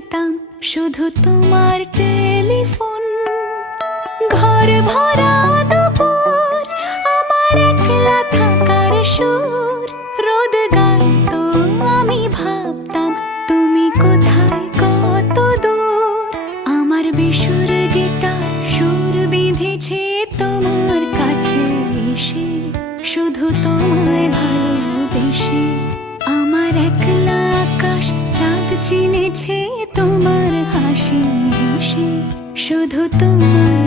নিতাম শুধু তোমার টেলিফোন। ঘর ভরা দুপুর, আমার একলা থাকার সুর, রোদ গাইতো আমি ভাবতাম তুমি কোথায় কত দূর। আমার বেসুর গিটার সুর বিঁধেছে তোমার কাছে এসে, শুধু তোমায় ভালোবেসে। আমার একলা আকাশ চাঁদ চিনেছে তোমার হাসি হেসে, শুধু তোমায়